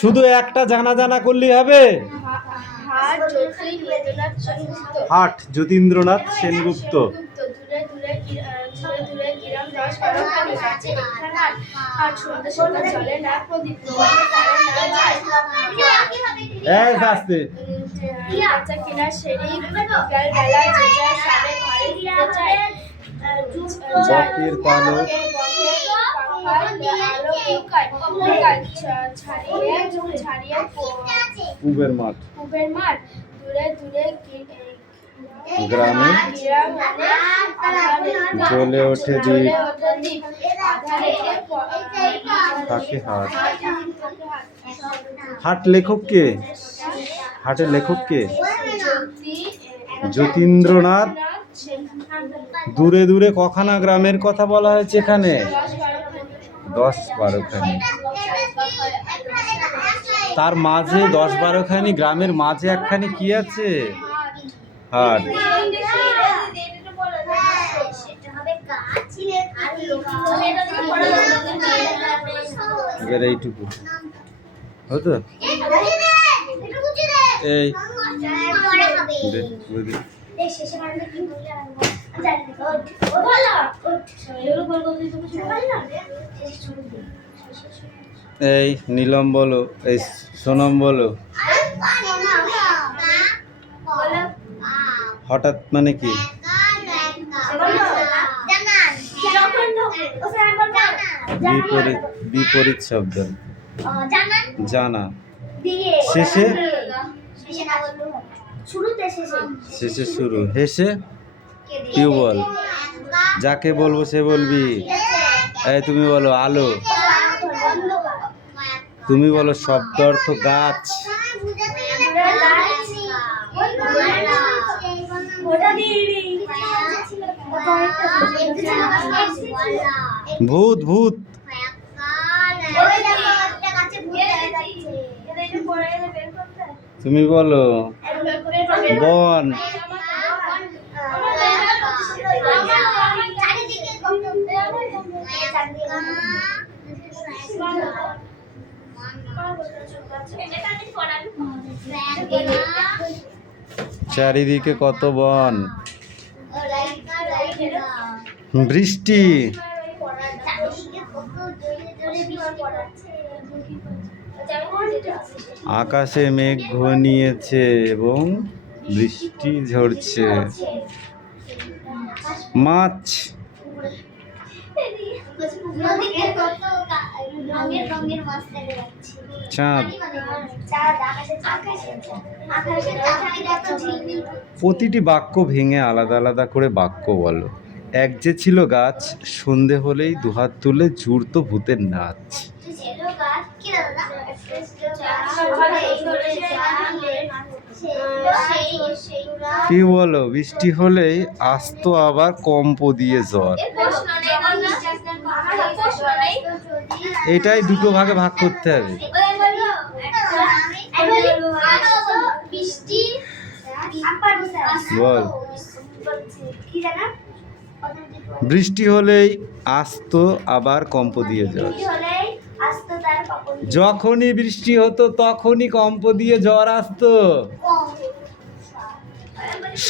শুধু একটা জানা জানা করলেই হবে। হাট যতীন্দ্রনাথ সেনগুপ্ত। বকের পালক পুবের মাঠ গ্রামে জ্বলে ওঠে দ্বীপ থাকে হাট। হাট লেখক কে? হাটের লেখক কে? যতীন্দ্রনাথ। দূরে দূরে কখানা গ্রামের কথা বলা হয়েছে এখানে? 10-12খানি। তার মাঝে 10-12খানি গ্রামের মাঝে একখানি কি আছে? হাট। এবার এইটুকু হতো এই এই নীলম বলো, এই সোনম বলো। হঠাৎ মানে কি? বিপরীত শব্দ। জানা। শেষে শেষে শুরু। হেসে টিউবওয়েল। যাকে বলবো সে বলবি। এই তুমি বলো আলো। তুমি বলো শব্দ অর্থ গাছ। ভূত ভূত। তুমি বলো বন। চারিদিকে কত বন। বৃষ্টি। আকাশে মেঘ ঘনিয়েছে এবং বৃষ্টি ঝরছে। মাছ। চাঁদ। প্রতিটি বাক্য ভেঙে আলাদা আলাদা করে বাক্য বলো। এক যে ছিল গাছ, সন্ধে হলেই দুহাত তুলে জুড়তো ভূতের নাচ। কি বলো? বৃষ্টি হলেই আসতো আবার কম্প দিয়ে জ্বর। এটাই দুটো ভাগে ভাগ করতে হবে। বল। বৃষ্টি হলেই আসতো আবার কম্প দিয়ে জ্বর। যখনই বৃষ্টি হতো তখনই কম্প দিয়ে জ্বর আসতো।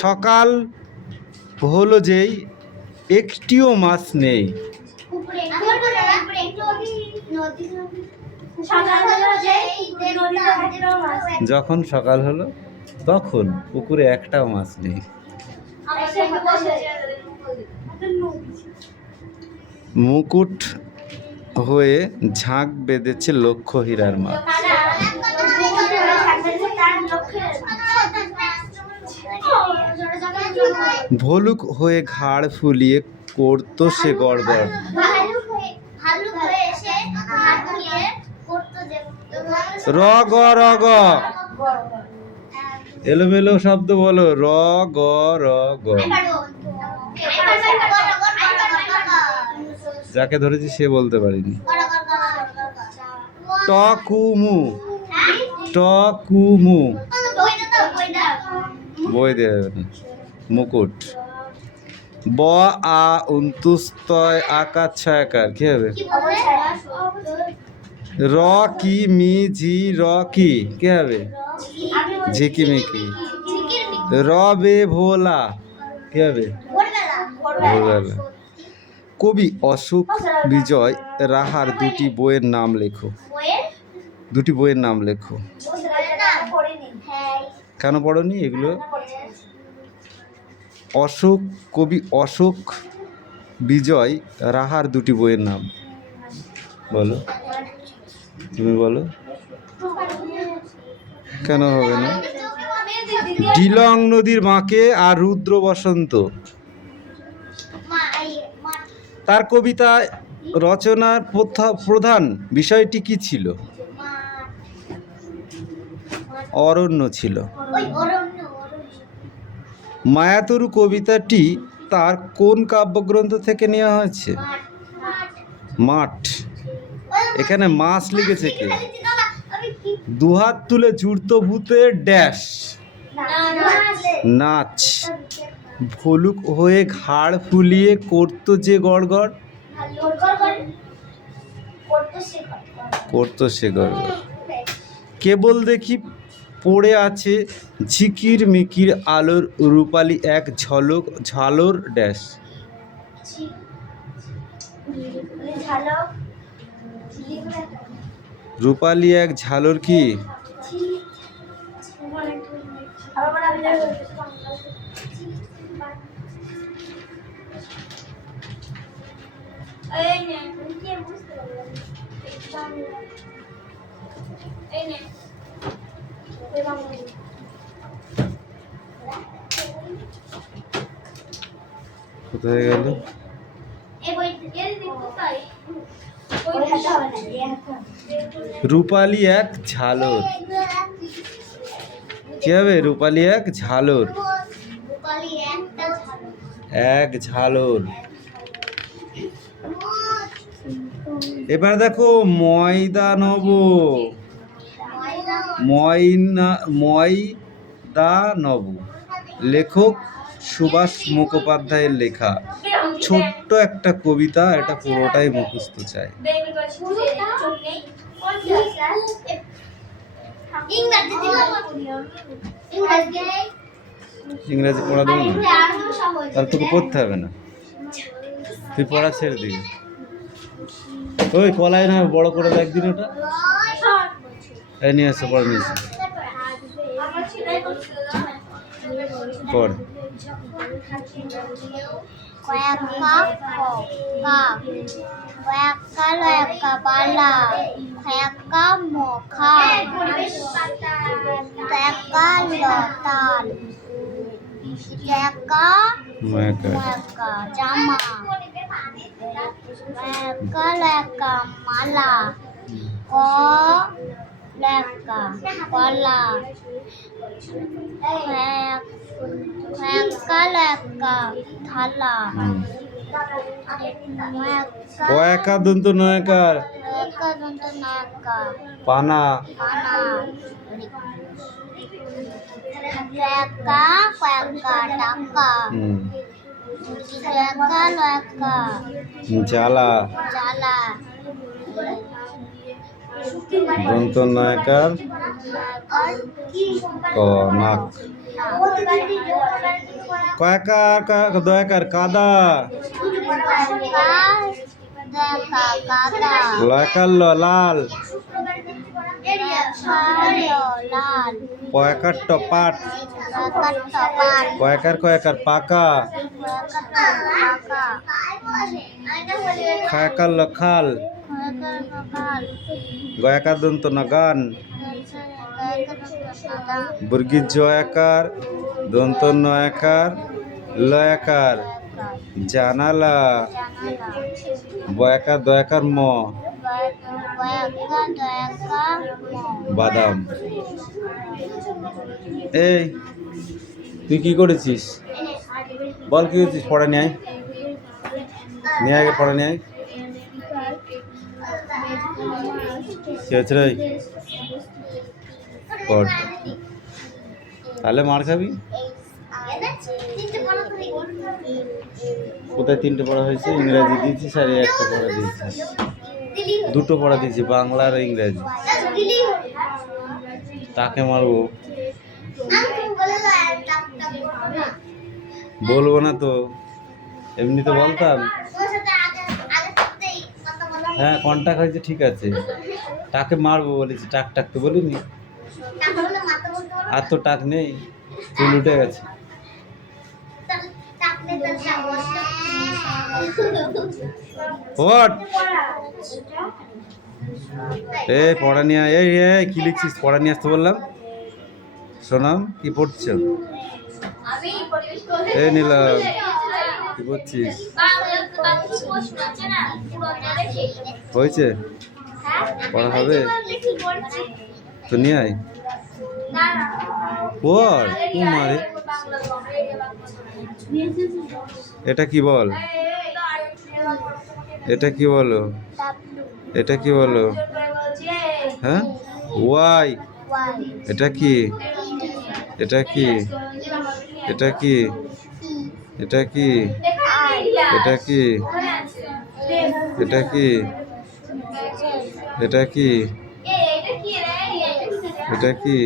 সকাল হলো যেই একটিও মাছ নেই। যখন সকাল হলো তখন পুকুরে একটাও মাছ নেই। মুকুট হয়ে ঝাঁক বেঁধেছে লক্ষ হীরার মাছ। ভলুক হয়ে ঘাড় ফুলিয়ে করতো সে গড়গড়। র গ র গ। এলোমেলো শব্দ বলো। র গ র গ। যাকে ধরেছি সে বলতে পারিনি। টকুমু। টকুমু। বই দেওয়া যাবে না। মুকুট। ব আ অন্তুস্তয় আকার ছয়াকার কি হবে? র কি মি ঝি র কি কি হবে? ঝিকিমিকি। র বে ভোলা কি হবে? ভোরবেলা। কবি অশোক বিজয় রাহার দুটি বইয়ের নাম লেখো। দুটি বইয়ের নাম লেখো। কেন পড়োনি এগুলো? কবি অশোক বিজয় রাহার দুটি বইয়ের নাম বলো। তুমি বলো। কেন হবে না? ডিলং নদীর মাকে আর রুদ্র বসন্ত। তার কবিতা রচনার প্রধান বিষয়টি কি ছিল? অরণ্য ছিল। মায়াতরু কবিতাটি তার কোন কাব্যগ্রন্থ থেকে নেওয়া হয়েছে? মাঠ। এখানে মাছ লিখেছে কে? দুহাত তুলে জুড়তো ভূতের ড্যাশ নাচ। ভলুক হয়ে ঘাড় ফুলিয়ে করতো যে গড়গড় করতো সে গড়গড়। কেবল দেখি পড়ে আছে ঝিকির মিকির আলোর রূপালি এক ঝলক ঝালর ড্যাশ। রূপালি এক ঝালর কি? কোথায় গেল? রূপালি এক ঝালর কি হবে? রূপালি এক ঝালর। এক ঝালর। এবার দেখো ময়দানব। ময়দানব লেখক সুভাষ মুখোপাধ্যায়ের লেখা ছোট্ট একটা কবিতা। এটা পুরোটাই মুখস্থ চাই। ইংরেজি পড়া দেবো না? তাহলে তোকে পড়তে হবে না, তুই পড়া ছেড়ে দিবি। ওই কলাই না বড় করে দেখ দিন ওটা। এই নিয়ে এসো, পড়ে নিয়ে এসো, পড়। মালা কলা থালা কয়াকা দন্ত নয়কার পানা জ্বালা দন্ত নয়কার নাক কয়াকার দয়াকার কাদা লয়কার লাল কয়াকার টপাট কয়াকার পাকা খায়াকার খাল গয়াকার দন্ত নগান বর্গীর জয়াকার দন্ত নয়াকার লয়াকার জানালা বয়াকার দয়াকার ম বাদাম। এই তুই কি করেছিস বল? কি করেছিস? পড়া নিয়ে আগে পড়া নিয়ে কি হচ্ছে রে? পড়, তাহলে মার খাবি। কোথায় 3টে পড়া হয়েছে? ইংরাজি দিয়েছিস আর এই একটা পড়া দিয়েছিস। 2টো পড়া দিয়েছি, বাংলা আর ইংরাজি। তাকে মারবো? বলবো না তো, এমনি তো বলতাম। হ্যাঁ কন্টাক্ট হয়েছে ঠিক আছে, তাকে মারবো বলেছি, টাক টাক তো বলিনি। আর তো টাক নেই, চুল উঠে গেছে। ওঠ এই পড়া নিয়ে আয়। এই কি লিখছিস? পড়া নিয়ে আসতে বললাম। সোনাম কি পড়ছো? এই নিলাম, কি পড়ছিস? হয়েছে? পড়া হবে তো নিয়ে আয়। পড় মারে। এটা কি বল? এটা কি বলো? এটা কি বলো? হ্যাঁ ওয়াই। এটা কি? এটা কি? এটা কি? এটা কি? এটা কি? এটা কি? এটা কি? এটা কি?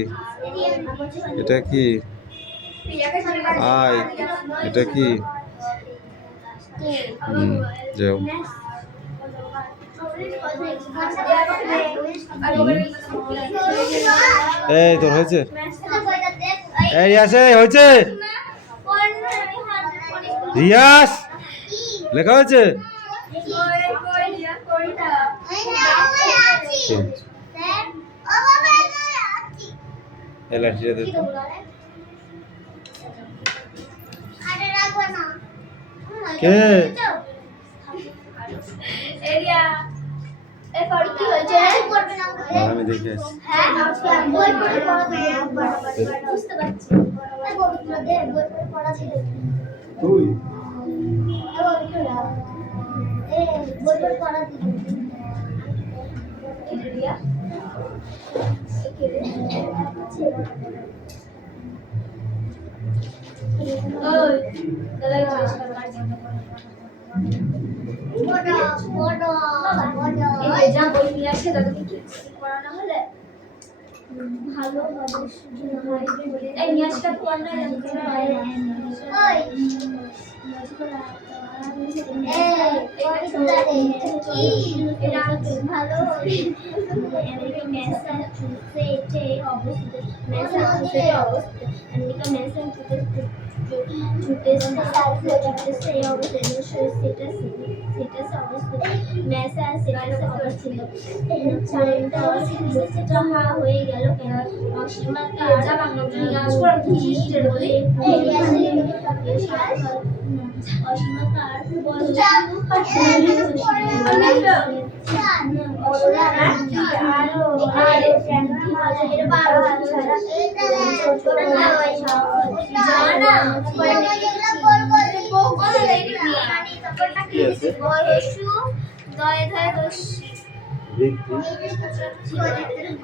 এটা কি? আয়। এটা কি? যাও। এই তোর হয়েছে? এই রিয়াস হয়েছে? রিয়াস লেখা হয়েছে? কে? আমি দেখে আসছি। তুই ভালো হয়ে গেল কেন? অসীমা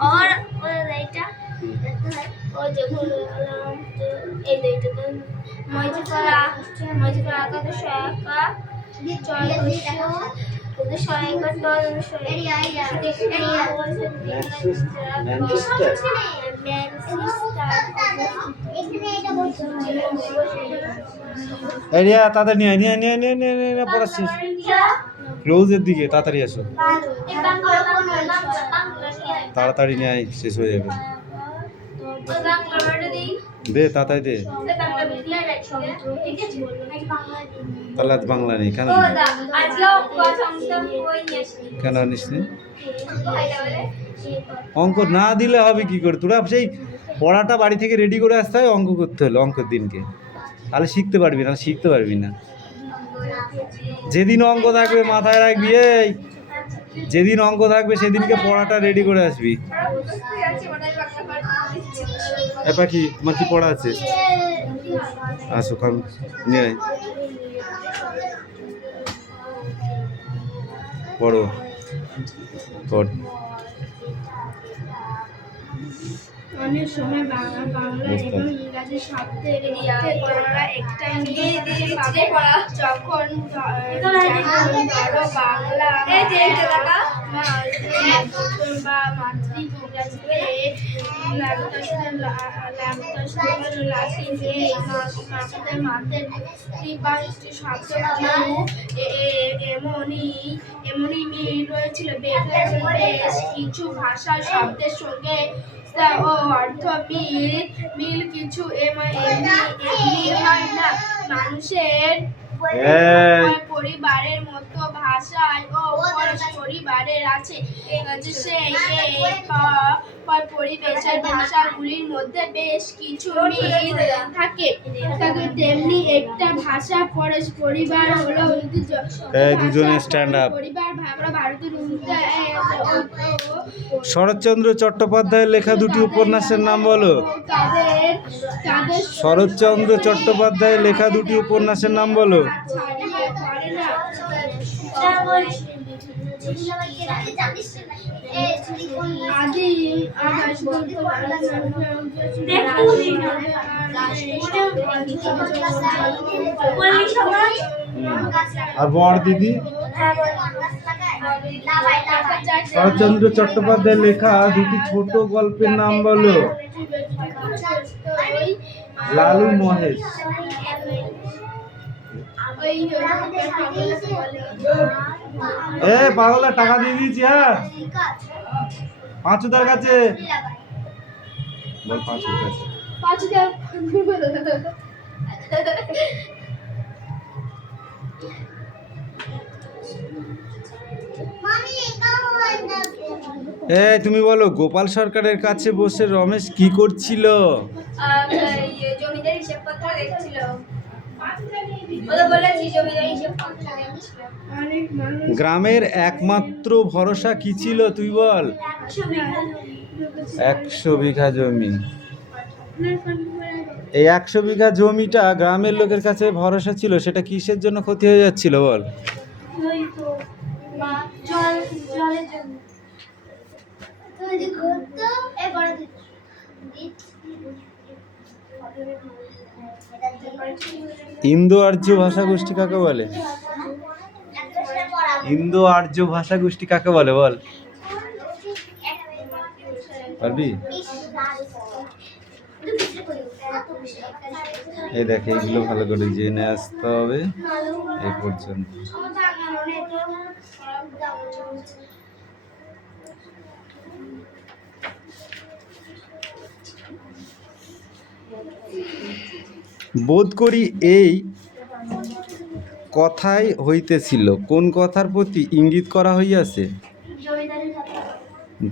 और এইটা ওই যে এই এইটা তো মজকরা আকার সহায়কা সহায়কা এরিয়া তাড়াতাড়ি নিয়ে নিয়ে নিয়ে নিয়ে নিয়ে নিয়ে পড়াচ্ছিস ক্লোজের দিকে, তাড়াতাড়ি আসো, তাড়াতাড়ি নিয়ে আয়, শেষ হয়ে যাবে। দে তাড়াতাড়ি দে। তাহলে আজ বাংলা নেই কেন? কেন আনিস নি? অঙ্ক না দিলে হবে কি করে? তোরা সেই পড়াটা বাড়ি থেকে রেডি করে আসতে হয়, অঙ্ক করতে হলো অঙ্কের দিনকে, তাহলে শিখতে পারবি না, শিখতে পারবি না। যেদিন অঙ্ক থাকবে মাথায় রাখবি, এই যেদিন অঙ্ক থাকবে সেদিনকে পড়াটা রেডি করে আসবি। পাখি তোমার কি পড়া আছে? আসো কারণ নিয়ে আয়, পড়ো পড়। অনেক সময় বাংলা এবং ইংরাজি শব্দের মধ্যে তোমরা একটা ইংরেজি পাবে যখন ধরো বাংলা বা মাতৃভাষাতে এমনই মিল রয়েছিল বেশ কিছু ভাষা শব্দের সঙ্গে ও অর্থ মিল কিছু এমনি হয় না মানুষের পরিবারের মতো ভাষায় ও পরিবারের আছে সেই পরিবেশের ভাষাগুলির মধ্যে বেশ কিছু মিল থাকে তেমনি একটা ভাষা পরিবার হলো দুজনে স্ট্যান্ড আপ। পরিবার ভারতের শরৎচন্দ্র চট্টোপাধ্যায়ের লেখা দুটি উপন্যাসের নাম বলো। তাদের শরৎচন্দ্র চট্টোপাধ্যায়ের লেখা দুটি উপন্যাসের নাম বলো। আর বড় দিদি শরৎচন্দ্র চট্টোপাধ্যায়ের লেখা দুটি ছোট গল্পের নাম বলো। লালু মহেশ। পাগলা টাকা দিয়ে দিয়েছি। হ্যাঁ, পাঁচুদার কাছে বল। তুমি বলো, গোপাল সরকারের কাছে বসে রমেশ কি করছিল? জমিদার হিসাবপত্র দেখছিল। গ্রামের একমাত্র ভরসা কি ছিল তুই বল। 100 বিঘা জমি। এই 100 বিঘা জমিটা গ্রামের লোকের কাছে ভরসা ছিল, সেটা কিসের জন্য ক্ষতি হয়ে যাচ্ছিল বল। ইন্দো আর্য ভাষা গোষ্ঠী কাকে বলে? ইন্দো আর্য ভাষা গোষ্ঠী কাকে বলে বল। পারবি? এই দেখ, এইগুলো ভালো করে জেনে আসতে হবে এই পর্যন্ত। বোধ করি এই কথাই হইতেছিল। কোন কথার প্রতি ইঙ্গিত করা হইয়াছে?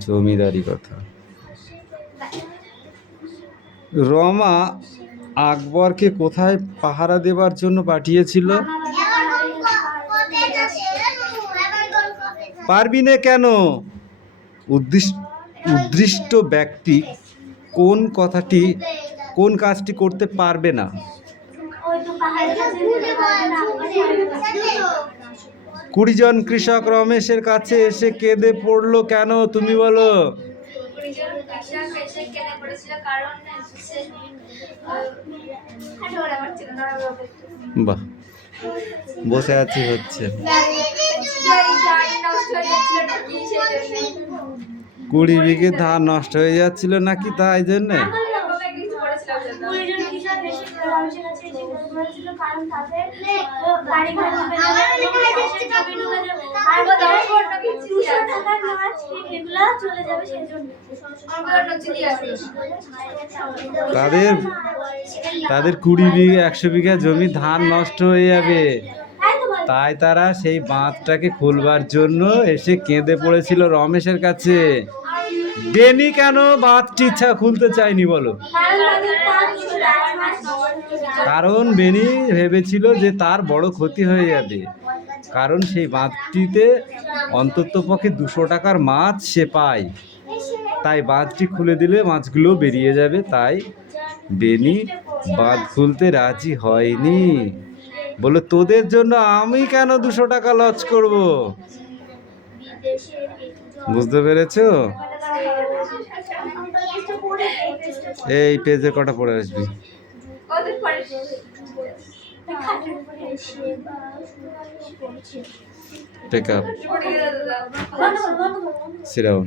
জমিদারি কথা। রমা আকবরকে কোথায় পাহারা দেবার জন্য পাঠিয়েছিল? পারবি না কেন? উদ্দিষ্ট ব্যক্তি কোন কাজটি করতে পারবে না? 20 জন কৃষক রমেশের কাছে এসে কেঁদে পড়লো কেন তুমি বলো। বাহ, বসে আছি হচ্ছে। 20 বিঘে ধান নষ্ট হয়ে যাচ্ছিল নাকি, তাই জন্য? তাদের 20 বিঘা 100 বিঘা জমি ধান নষ্ট হয়ে যাবে, তাই তারা সেই বাঁধটাকে খুলবার জন্য এসে কেঁদে পড়েছিল রমেশের কাছে। বেনি কেন বাঁধটি খুলতে চায়নি বলো? কারণ বেনি ভেবেছিল যে তার বড় ক্ষতি হয়ে যাবে, কারণ সেই বাঁধটিতে অন্ততপক্ষে 200 টাকার মাছ সে পায়, তাই বাঁধটি খুলে দিলে মাছগুলো বেরিয়ে যাবে। তাই বেনি বাঁধ খুলতে রাজি হয়নি। বলে, তোদের জন্য আমি কেন 200 টাকা লস করব? বুঝতে পেরেছো? এই পেজে কটা পড়ে আসবি? Take up, sit down.